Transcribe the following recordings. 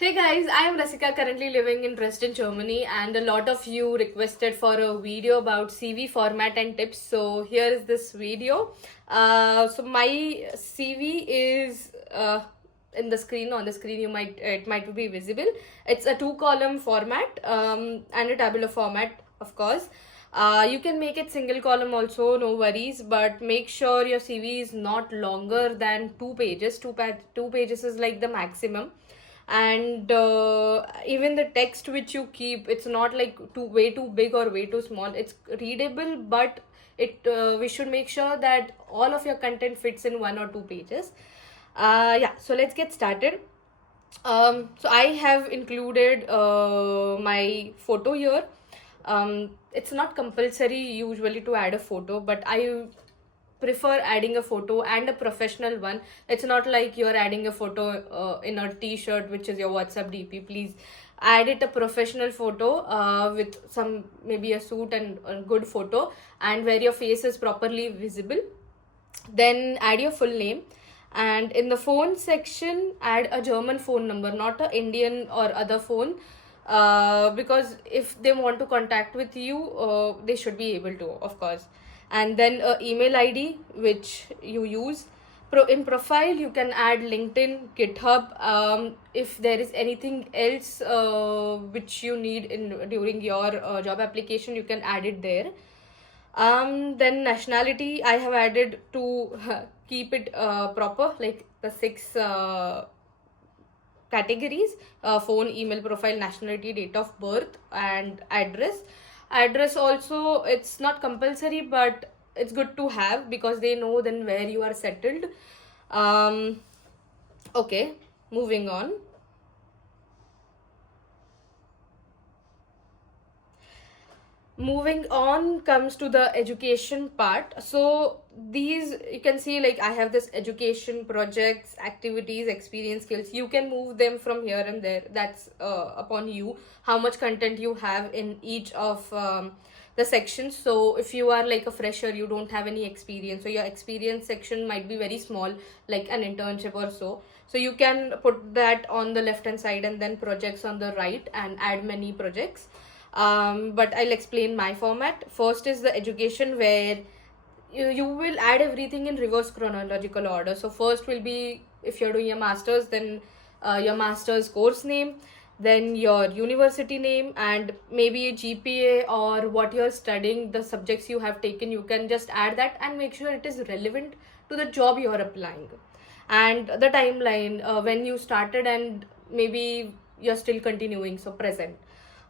Hey guys, I am Rasika, currently living in Dresden, Germany, and a lot of you requested for a video about CV format and tips. So here is this video. So my CV is in the screen. On the screen, it might be visible. It's a two-column format and a tabular format, of course. You can make it single column also, no worries. But make sure your CV is not longer than 2 pages. Two pages is like the maximum, and even the text which you keep, it's not like way too big or way too small. It's readable, but it we should make sure that all of your content fits in 1 or 2 pages. Yeah, so let's get started. So I have included my photo here. It's not compulsory usually to add a photo, but I prefer adding a photo and a professional one. It's not like you're adding a photo in a t-shirt which is your WhatsApp DP. Please add it a professional photo with some, maybe a suit and a good photo, and where your face is properly visible. Then add your full name, and in the phone section add a German phone number, not a Indian or other phone, because if they want to contact with you, they should be able to, of course. And then a email ID which you use. In profile you can add LinkedIn, GitHub. If there is anything else which you need in during your job application, you can add it there. Then nationality I have added to keep it proper, like the six categories: phone, email, profile, nationality, date of birth, and address. Address also, it's not compulsory, but it's good to have because they know then where you are settled. um okay, moving on. Moving on comes to the education part. So these, you can see, like I have this education, projects, activities, experience, skills. You can move them from here and there. That's upon you, how much content you have in each of the sections. So if you are like a fresher, you don't have any experience, so your experience section might be very small, like an internship or so. So you can put that on the left hand side, and then projects on the right, and add many projects. But I'll explain my format. First is the education, where you will add everything in reverse chronological order. So first will be, if you're doing a master's, then your master's course name, then your university name, and maybe a GPA or what you're studying, the subjects you have taken. You can just add that and make sure it is relevant to the job you are applying, and the timeline, when you started, and maybe you're still continuing, so present.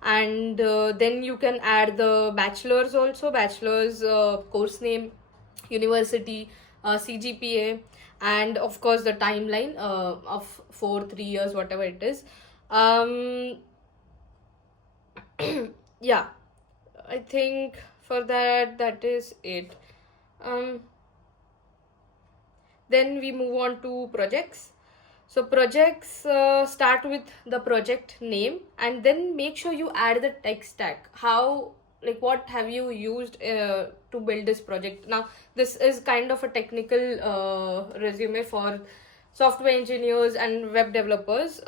And then you can add the bachelor's also, bachelor's course name, university, CGPA, and of course the timeline of 4 3 years, whatever it is. um yeah, I think for that is it. um then we move on to projects. So projects, start with the project name, and then make sure you add the tech stack. How, like what have you used to build this project? Now this is kind of a technical resume for software engineers and web developers.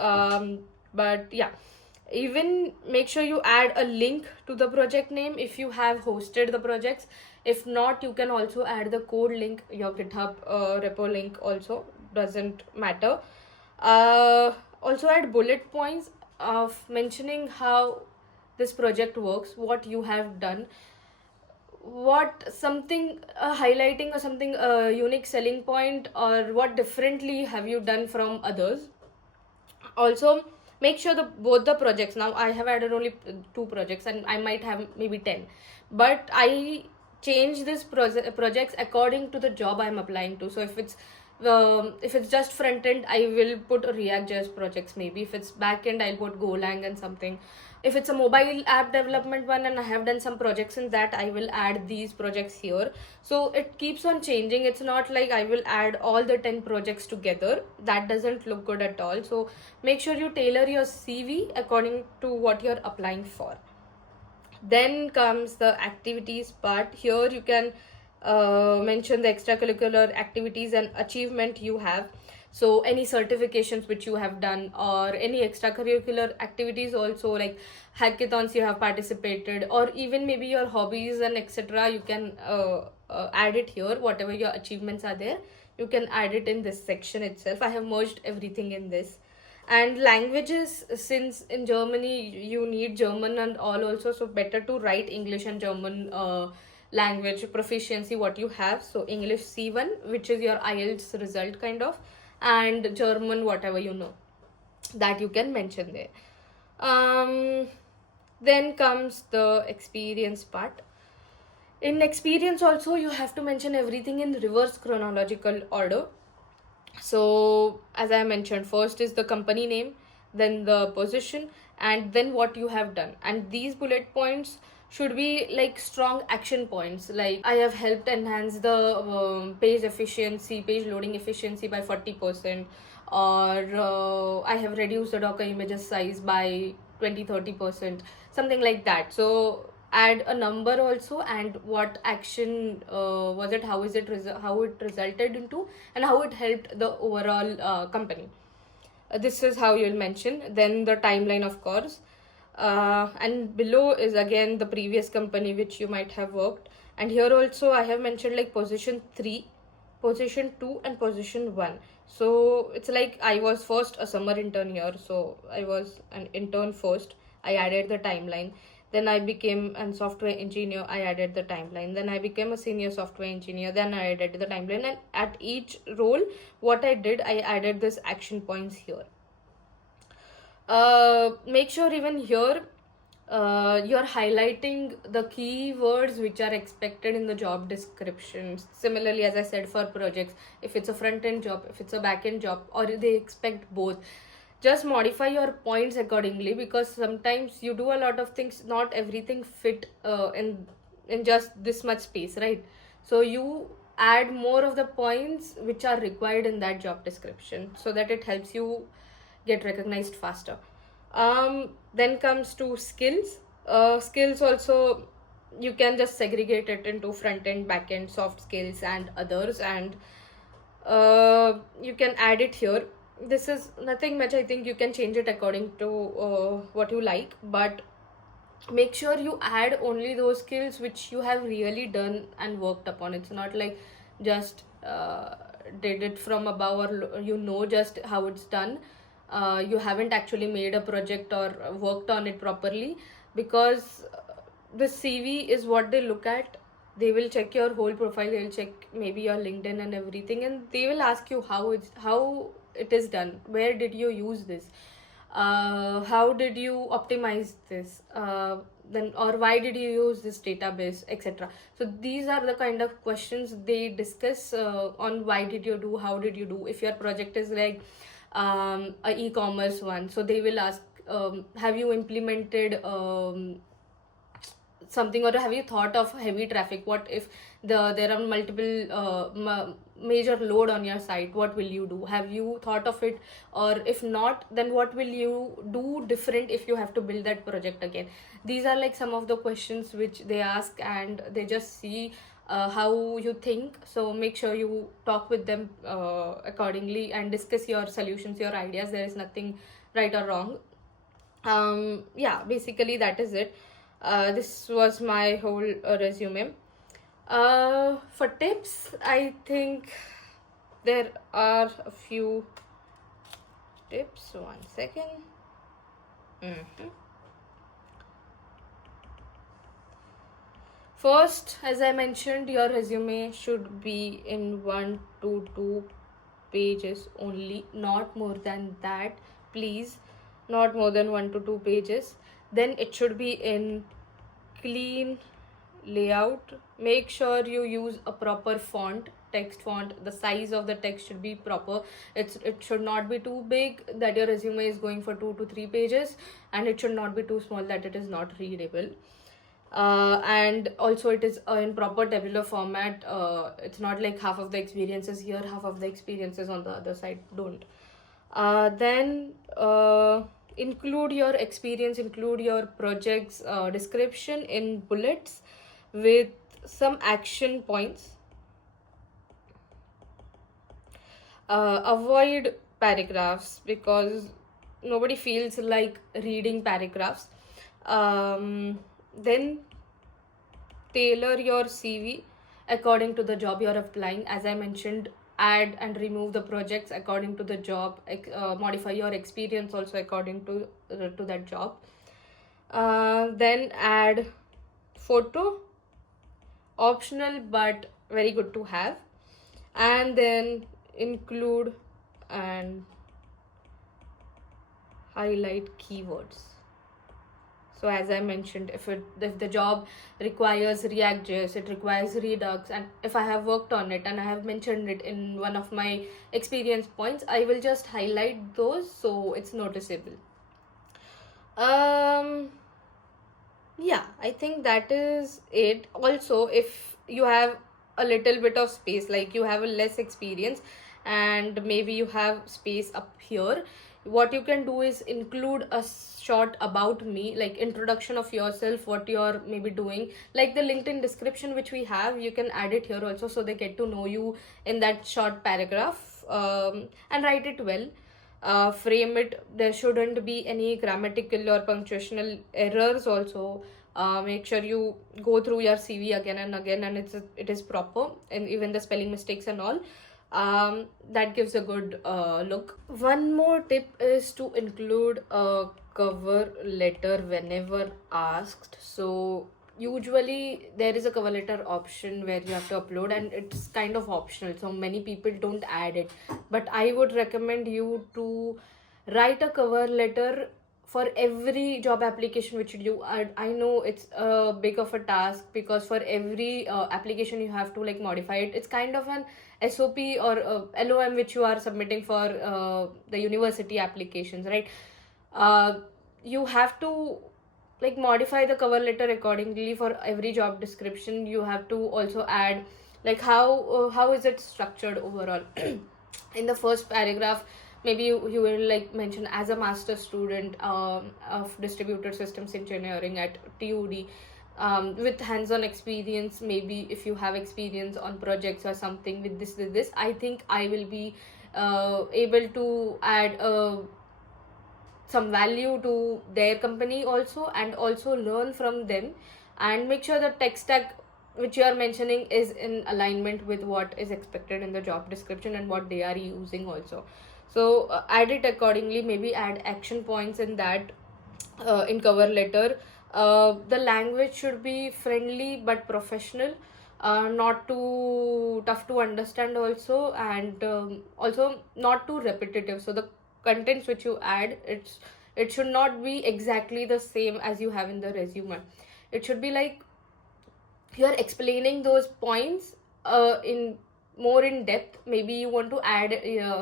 But yeah, even make sure you add a link to the project name if you have hosted the projects. If not, you can also add the code link, your GitHub repo link also, doesn't matter. Also add bullet points of mentioning how this project works, what you have done, what something, highlighting or something, a unique selling point, or what differently have you done from others. Also make sure the both the projects, now I have added only 2 projects, and I might have maybe 10, but I change this projects according to the job I'm applying to. So if it's just front end, I will put a React.js projects. Maybe if it's back end, I'll put Golang and something. If it's a mobile app development one and I have done some projects in that, I will add these projects here. So it keeps on changing. It's not like I will add all the 10 projects together. That doesn't look good at all. So make sure you tailor your CV according to what you're applying for. Then comes the activities part. Here you can mention the extracurricular activities and achievement you have. So any certifications which you have done, or any extracurricular activities also, like hackathons you have participated, or even maybe your hobbies and etc., you can add it here. Whatever your achievements are there, you can add it in this section itself. I have merged everything in this. And languages, since in Germany you need German and all also, so better to write English and German language proficiency what you have. So English C1, which is your IELTS result kind of, and German whatever you know, that you can mention there. Then comes the experience part. In experience also, you have to mention everything in reverse chronological order. So as I mentioned, first is the company name, then the position, and then what you have done. And these bullet points should be like strong action points, like I have helped enhance the page loading efficiency by 40%, or I have reduced the Docker images size by 20-30%, something like that. So add a number also, and what action was it, how it resulted into, and how it helped the overall company. This is how you'll mention. Then the timeline, of course, and below is again the previous company which you might have worked. And here also I have mentioned like position 3, position 2, and position 1. So it's like I was first a summer intern here, so I was an intern first, I added the timeline. Then I became a software engineer, I added the timeline. Then I became a senior software engineer, then I added the timeline. And at each role, what I did, I added this action points here. Make sure even here you're highlighting the keywords which are expected in the job description. Similarly, as I said, for projects, if it's a front-end job, if it's a back-end job, or they expect both, just modify your points accordingly, because sometimes you do a lot of things, not everything fit in just this much space, right? So you add more of the points which are required in that job description, so that it helps you get recognized faster. Then comes to skills. Skills also, you can just segregate it into front end, back end, soft skills, and others, and you can add it here. This is nothing much, I think you can change it according to what you like, but make sure you add only those skills which you have really done and worked upon. It's not like just did it from above, or you know just how it's done. You haven't actually made a project or worked on it properly, because the CV is what they look at. They will check your whole profile, they will check maybe your LinkedIn and everything, and they will ask you how it is done, where did you use this, how did you optimize this, then, or why did you use this database, etc. So these are the kind of questions they discuss on why did you do, how did you do. If your project is like a e-commerce one, so they will ask, have you implemented something, or have you thought of heavy traffic? What if there are multiple major load on your site? What will you do? Have you thought of it? Or if not, then what will you do different if you have to build that project again? These are like some of the questions which they ask, and they just see how you think. So make sure you talk with them accordingly, and discuss your solutions, your ideas. There is nothing right or wrong. Yeah, basically that is it. This was my whole resume. For tips, I think there are a few tips. 1 second. First, as I mentioned, your resume should be in 1 to 2 pages only, not more than that, please. Not more than 1 to 2 pages. Then it should be in clean layout. Make sure you use a proper font, text font. The size of the text should be proper. It should not be too big that your resume is going for 2 to 3 pages, and it should not be too small that it is not readable. And also it is in proper tabular format. It's not like half of the experiences here, half of the experiences on the other side. Don't. Then include your experience, include your project's description in bullets with some action points. avoid paragraphs because nobody feels like reading paragraphs. Then tailor your CV according to the job you're applying. As I mentioned, add and remove the projects according to the job. Modify your experience also according to that job. Then add photo, optional but very good to have, and then include and highlight keywords. So as I mentioned, if the job requires React.js, it requires Redux, and if I have worked on it and I have mentioned it in one of my experience points, I will just highlight those so it's noticeable. Yeah, I think that is it. Also, if you have a little bit of space, like you have a less experience and maybe you have space up here, what you can do is include a short about me, like introduction of yourself, what you're maybe doing, like the LinkedIn description which we have. You can add it here also so they get to know you in that short paragraph, and write it well. Frame it. There shouldn't be any grammatical or punctuational errors also. Make sure you go through your CV again and again and it is proper, and even the spelling mistakes and all. That gives a good look. One more tip is to include a cover letter whenever asked. So usually there is a cover letter option where you have to upload, and it's kind of optional, so many people don't add it, but I would recommend you to write a cover letter for every job application which you do. I know it's a big of a task because for every application you have to like modify it. It's kind of an SOP or LOM which you are submitting for the university applications, right? You have to like modify the cover letter accordingly for every job description. You have to also add like how is it structured overall. In the first paragraph, maybe you will like mention as a master student of distributed systems engineering at TUD, with hands-on experience. Maybe if you have experience on projects or something with this, I think I will be able to add some value to their company also, and also learn from them, and make sure the tech stack which you are mentioning is in alignment with what is expected in the job description and what they are using also. So add it accordingly. Maybe add action points in that in cover letter. The language should be friendly but professional, not too tough to understand also, and also not too repetitive. So the contents which you add, it should not be exactly the same as you have in the resume. It should be like you're explaining those points in more in depth. Maybe you want to add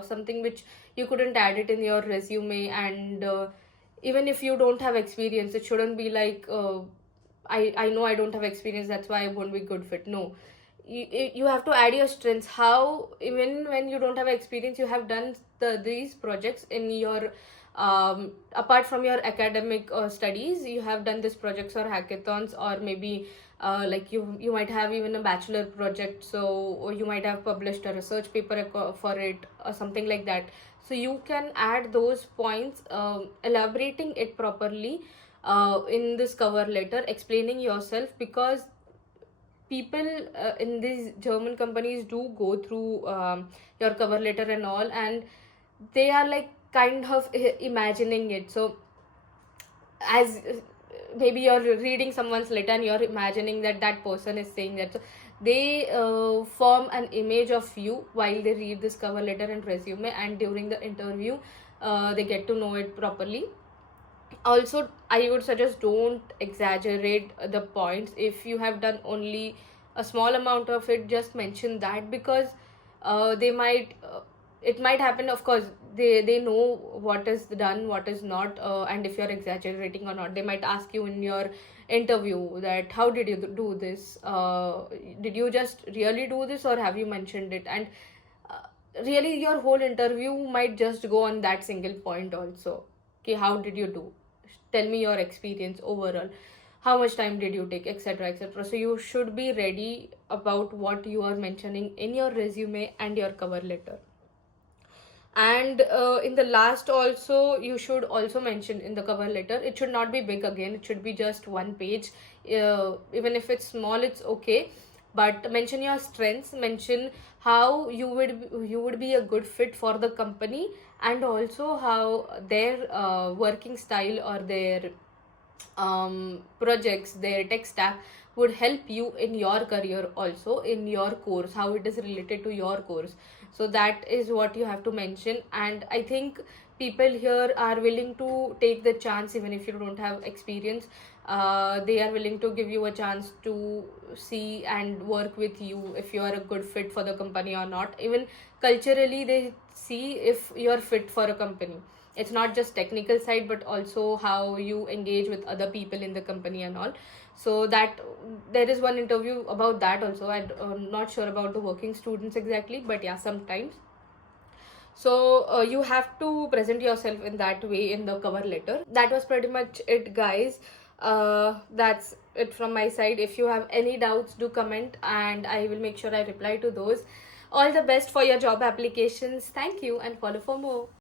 something which you couldn't add it in your resume, and even if you don't have experience, it shouldn't be like I know I don't have experience, that's why I won't be good fit. No, you have to add your strengths. How even when you don't have experience, you have done these projects in your apart from your academic studies. You have done these projects or hackathons, or maybe like you might have even a bachelor project, so you might have published a research paper for it or something like that. So you can add those points, elaborating it properly in this cover letter, explaining yourself, because people in these German companies do go through your cover letter and all, and they are like kind of imagining it. So as maybe you're reading someone's letter and you're imagining that that person is saying that, so they form an image of you while they read this cover letter and resume, and during the interview they get to know it properly. Also, I would suggest don't exaggerate the points. If you have done only a small amount of it, just mention that, because they might it might happen, of course. They know what is done, what is not, and if you're exaggerating or not. They might ask you in your interview that how did you do this, did you just really do this, or have you mentioned it? And uh, really your whole interview might just go on that single point also. Okay, how did you do, tell me your experience overall, how much time did you take, etc, etc. So you should be ready about what you are mentioning in your resume and your cover letter. And in the last also, you should also mention in the cover letter, it should not be big again, it should be just one page. Even if it's small, it's okay, but mention your strengths, mention how you would be a good fit for the company, and also how their working style or their projects, their tech stack would help you in your career, also in your course, how it is related to your course. So that is what you have to mention. And I think people here are willing to take the chance even if you don't have experience. They are willing to give you a chance to see and work with you if you are a good fit for the company or not. Even culturally, they see if you are fit for a company. It's not just technical side, but also how you engage with other people in the company and all. So that there is one interview about that also. I'm not sure about the working students exactly, but yeah, sometimes. So you have to present yourself in that way in the cover letter. That was pretty much it, guys. That's it from my side. If you have any doubts, do comment and I will make sure I reply to those. All the best for your job applications. Thank you and follow for more.